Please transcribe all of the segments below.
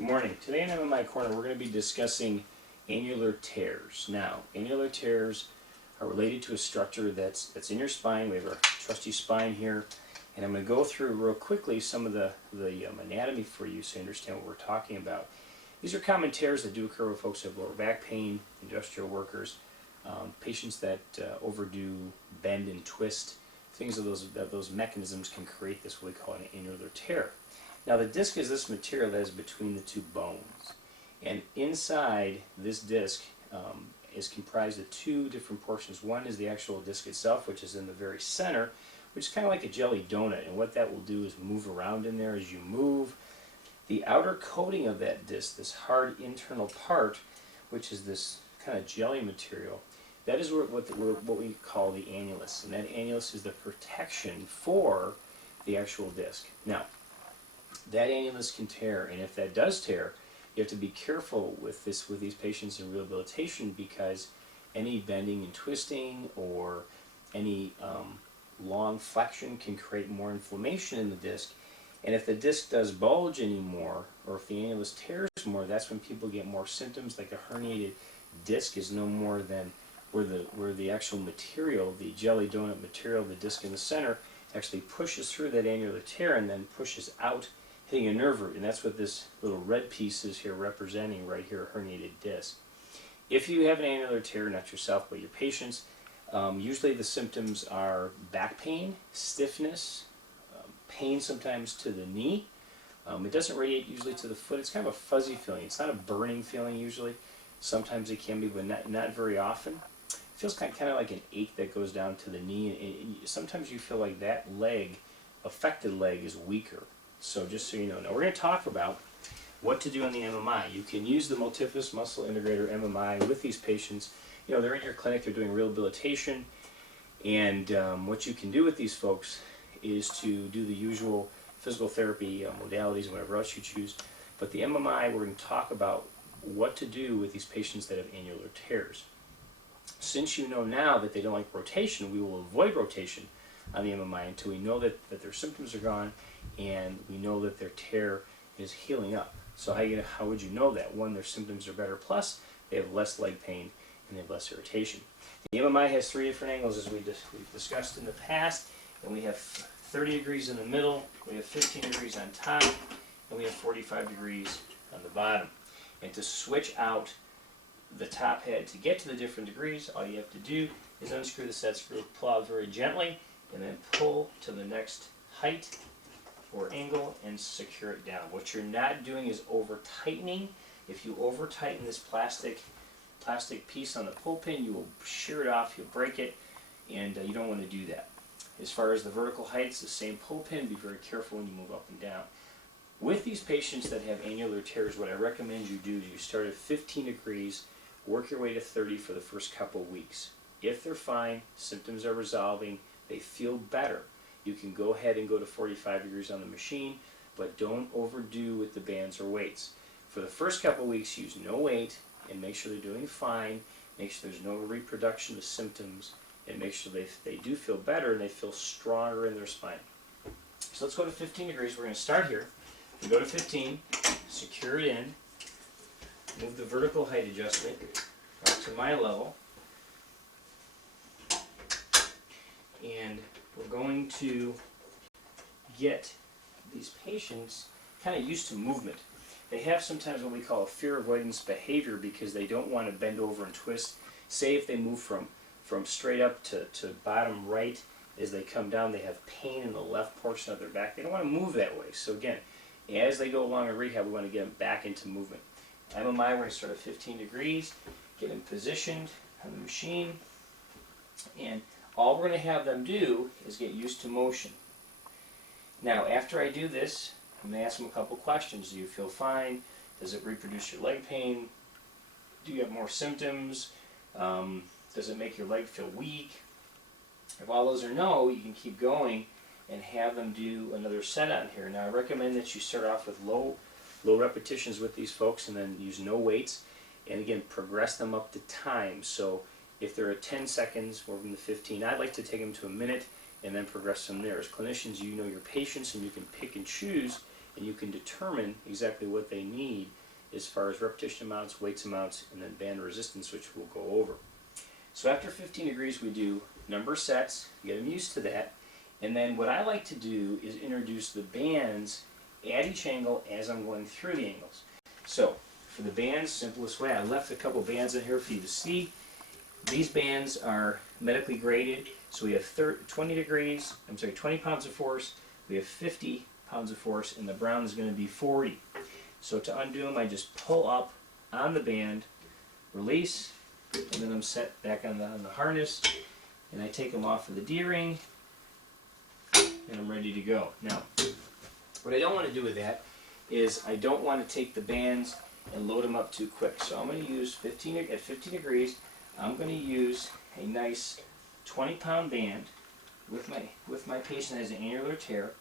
Good morning. Today in MMI Corner we're going to be discussing annular tears. Now, annular tears are related to a structure that's in your spine. We have our trusty spine here, and I'm going to go through real quickly some of the anatomy for you so you understand what we're talking about. These are common tears that do occur with folks who have lower back pain, industrial workers, patients that overdo bend and twist. Things of those mechanisms can create this what we call an annular tear. Now the disc is this material that is between the two bones, and inside this disc is comprised of two different portions. One is the actual disc itself, which is in the very center, which is kind of like a jelly donut, and what that will do is move around in there as you move. The outer coating of that disc, this hard internal part, which is this kind of jelly material, that is what we call the annulus, and that annulus is the protection for the actual disc. Now, that annulus can tear, and if that does tear, you have to be careful with these patients in rehabilitation, because any bending and twisting or any long flexion can create more inflammation in the disc. And if the disc does bulge anymore, or if the annulus tears more, that's when people get more symptoms. Like a herniated disc is no more than where the actual material, the jelly donut material, the disc in the center, actually pushes through that annular tear and then pushes out, hitting a nerve root. And that's what this little red piece is here representing right here, a herniated disc. If you have an annular tear, not yourself but your patients, usually the symptoms are back pain, stiffness, pain sometimes to the knee. It doesn't radiate usually to the foot. It's kind of a fuzzy feeling. It's not a burning feeling usually. Sometimes it can be, but not very often. It feels kind of like an ache that goes down to the knee, and sometimes you feel like that affected leg is weaker. So just so you know. Now we're going to talk about what to do on the MMI. You can use the multifidus muscle integrator MMI with these patients. You know, they're in your clinic, they're doing rehabilitation, and what you can do with these folks is to do the usual physical therapy modalities and whatever else you choose. But the MMI, we're going to talk about what to do with these patients that have annular tears. Since you know now that they don't like rotation, we will avoid rotation on the MMI until we know that their symptoms are gone and we know that their tear is healing up. So how would you know that? One, their symptoms are better, plus they have less leg pain and they have less irritation. The MMI has three different angles, as we've discussed in the past, and we have 30 degrees in the middle, we have 15 degrees on top, and we have 45 degrees on the bottom. And to switch out the top head to get to the different degrees, all you have to do is unscrew the set screw, pull out very gently, and then pull to the next height or angle and secure it down. What you're not doing is over tightening. If you over tighten this plastic piece on the pull pin, you will shear it off, you'll break it, and you don't want to do that. As far as the vertical height, it's the same pull pin. Be very careful when you move up and down. With these patients that have annular tears, what I recommend you do is you start at 15 degrees, work your way to 30 for the first couple weeks. If they're fine, symptoms are resolving, they feel better, you can go ahead and go to 45 degrees on the machine, but don't overdo with the bands or weights. For the first couple weeks, use no weight and make sure they're doing fine, make sure there's no reproduction of symptoms, and make sure they do feel better and they feel stronger in their spine. So let's go to 15 degrees. We're going to start here. We go to 15, secure it in, move the vertical height adjustment up to my level, and we're going to get these patients kind of used to movement. They have sometimes what we call a fear avoidance behavior because they don't want to bend over and twist. Say if they move from straight up to bottom right, as they come down they have pain in the left portion of their back. They don't want to move that way. So again, as they go along in rehab, we want to get them back into movement. MMI, we're going to start at 15 degrees, get them positioned on the machine, and all we're going to have them do is get used to motion. Now, after I do this, I'm going to ask them a couple questions. Do you feel fine? Does it reproduce your leg pain? Do you have more symptoms? Does it make your leg feel weak? If all those are no, you can keep going and have them do another set on here. Now I recommend that you start off with low repetitions with these folks and then use no weights, and again progress them up to time. So if they're at 10 seconds, we're from the 15, I'd like to take them to a minute and then progress from there. As clinicians, you know your patients and you can pick and choose and you can determine exactly what they need as far as repetition amounts, weights amounts, and then band resistance, which we'll go over. So after 15 degrees, we do number of sets, get them used to that, and then what I like to do is introduce the bands at each angle as I'm going through the angles. So for the bands, simplest way, I left a couple bands in here for you to see. These bands are medically graded, so we have 20 pounds of force, we have 50 pounds of force, and the brown is going to be 40. So to undo them, I just pull up on the band, release, and then I'm set back on the harness, and I take them off of the D-ring, and I'm ready to go. Now, what I don't want to do with that is I don't want to take the bands and load them up too quick. So I'm going to use at 15 degrees, I'm going to use a nice 20-pound band with my patient that has an annular tear,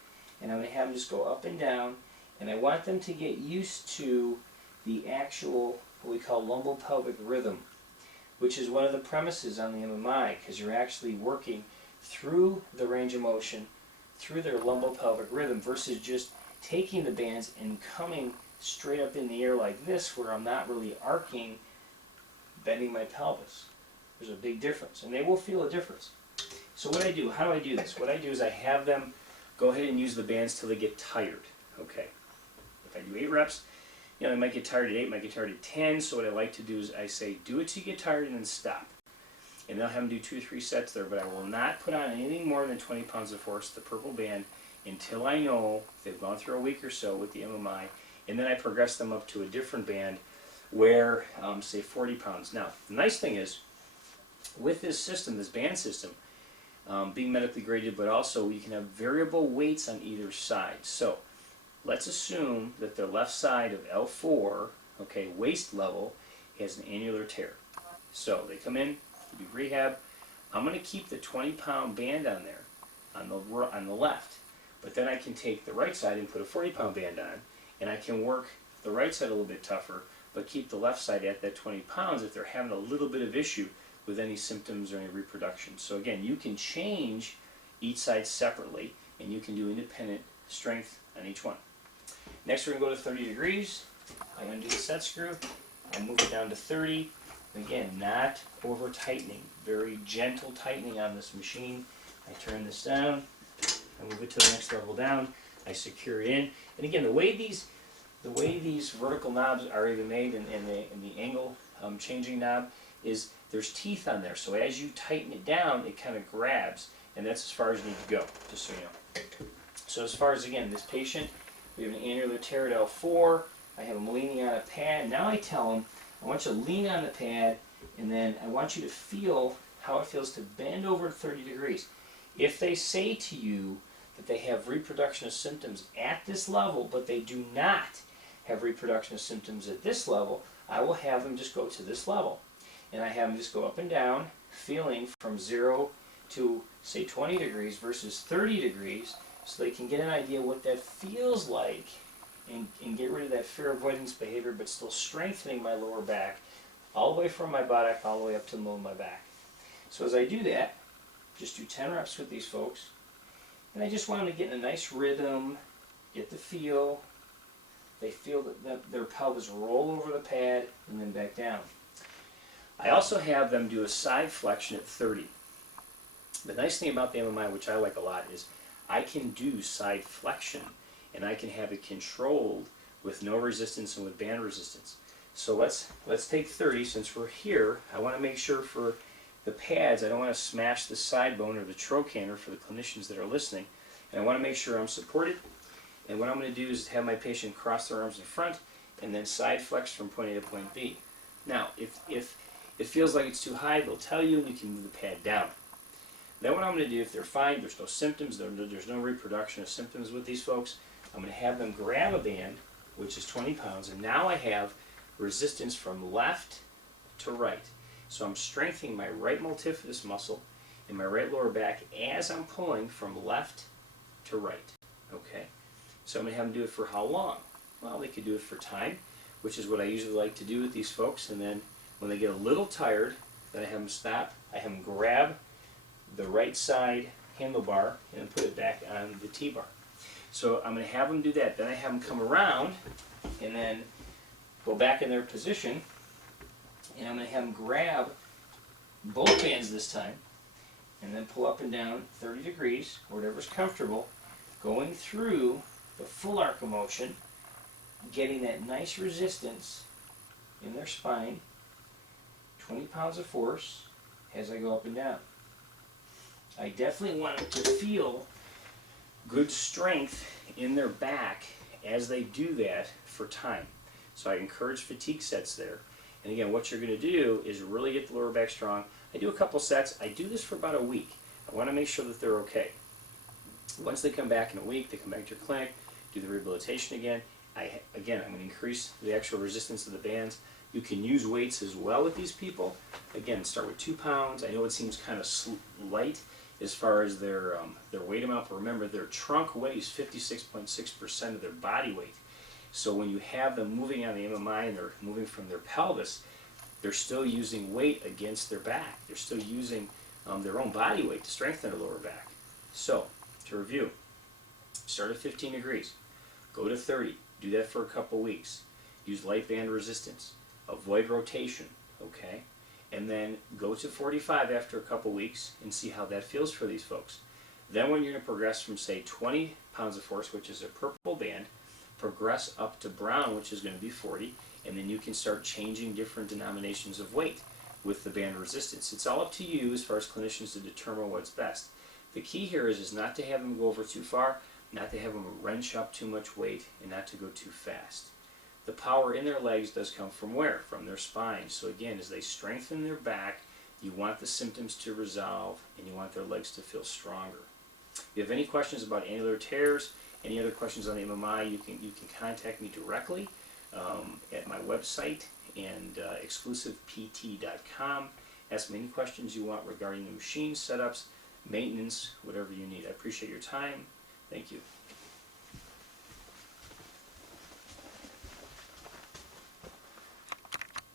and I'm going to have them just go up and down, and I want them to get used to the actual, what we call lumbopelvic rhythm, which is one of the premises on the MMI, because you're actually working through the range of motion, through their lumbopelvic rhythm, versus just taking the bands and coming straight up in the air like this, where I'm not really arcing, bending my pelvis. There's a big difference, and they will feel a difference. So what I do, how do I do this? What I do is I have them go ahead and use the bands till they get tired. Okay. If I do 8 reps, they might get tired at 8, might get tired at 10, so what I like to do is I say, do it till you get tired and then stop. And they'll have them do 2 or 3 sets there, but I will not put on anything more than 20 pounds of force, the purple band, until I know they've gone through a week or so with the MMI, and then I progress them up to a different band where, say, 40 pounds. Now, the nice thing is, with this system, this band system, being medically graded, but also you can have variable weights on either side. So, let's assume that the left side of L4, okay, waist level, has an annular tear. So, they come in, do rehab. I'm going to keep the 20-pound band on there, on the left. But then I can take the right side and put a 40-pound band on, and I can work the right side a little bit tougher, but keep the left side at that 20 pounds if they're having a little bit of issue with any symptoms or any reproduction. So again, you can change each side separately, and you can do independent strength on each one. Next, we're going to go to 30 degrees. I undo the set screw. I move it down to 30. Again, not over tightening, very gentle tightening on this machine. I turn this down. I move it to the next level down. I secure it in. And again, the way these vertical knobs are even made, and the angle changing knob, is there's teeth on there. So as you tighten it down, it kind of grabs, and that's as far as you need to go, just so you know. So as far as, again, this patient, we have an annular tear at L4. I have him leaning on a pad. Now I tell him, I want you to lean on the pad, and then I want you to feel how it feels to bend over 30 degrees. If they say to you that they have reproduction of symptoms at this level, but they do not have reproduction of symptoms at this level, I will have them just go to this level. And I have them just go up and down, feeling from 0 to, say, 20 degrees versus 30 degrees, so they can get an idea what that feels like, and get rid of that fear avoidance behavior, but still strengthening my lower back, all the way from my buttock, all the way up to the middle of my back. So as I do that, just do 10 reps with these folks, and I just want them to get in a nice rhythm, get the feel. They feel that their pelvis roll over the pad and then back down. I also have them do a side flexion at 30. The nice thing about the MMI, which I like a lot, is I can do side flexion, and I can have it controlled with no resistance and with band resistance. So let's take 30. Since we're here, I want to make sure for the pads, I don't want to smash the side bone or the trochanter for the clinicians that are listening, and I want to make sure I'm supported. And what I'm going to do is have my patient cross their arms in front and then side flex from point A to point B. Now, if it feels like it's too high, they'll tell you, and you can move the pad down. Then what I'm going to do, if they're fine, there's no symptoms, there's no reproduction of symptoms with these folks, I'm going to have them grab a band, which is 20 pounds, and now I have resistance from left to right. So I'm strengthening my right multifidus muscle in my right lower back as I'm pulling from left to right. Okay? So I'm going to have them do it for how long? Well, they could do it for time, which is what I usually like to do with these folks, and then when they get a little tired, then I have them stop, I have them grab the right side handlebar and put it back on the T-bar. So I'm going to have them do that. Then I have them come around and then go back in their position, and I'm going to have them grab both bands this time, and then pull up and down 30 degrees, whatever's comfortable, going through the full arc of motion, getting that nice resistance in their spine, 20 pounds of force as I go up and down. I definitely want them to feel good strength in their back as they do that for time. So I encourage fatigue sets there. And again, what you're going to do is really get the lower back strong. I do a couple sets. I do this for about a week. I want to make sure that they're okay. Once they come back in a week, they come back to your clinic, do the rehabilitation again. I'm going to increase the actual resistance of the bands. You can use weights as well with these people. Again, start with 2 pounds. I know it seems kind of light as far as their weight amount, but remember their trunk weighs 56.6% of their body weight. So when you have them moving on the MMI and they're moving from their pelvis, they're still using weight against their back. They're still using their own body weight to strengthen their lower back. So, to review, start at 15 degrees, go to 30, do that for a couple weeks, use light band resistance, avoid rotation, okay? And then go to 45 after a couple weeks and see how that feels for these folks. Then when you're going to progress from, say, 20 pounds of force, which is a purple band, progress up to brown, which is going to be 40, and then you can start changing different denominations of weight with the band resistance. It's all up to you as far as clinicians to determine what's best. The key here is not to have them go over too far, not to have them wrench up too much weight, and not to go too fast. The power in their legs does come from where? From their spine. So again, as they strengthen their back, you want the symptoms to resolve, and you want their legs to feel stronger. If you have any questions about annular tears, any other questions on the MMI, you can contact me directly at my website and exclusivept.com. Ask me any questions you want regarding the machine setups, maintenance, whatever you need. I appreciate your time. Thank you.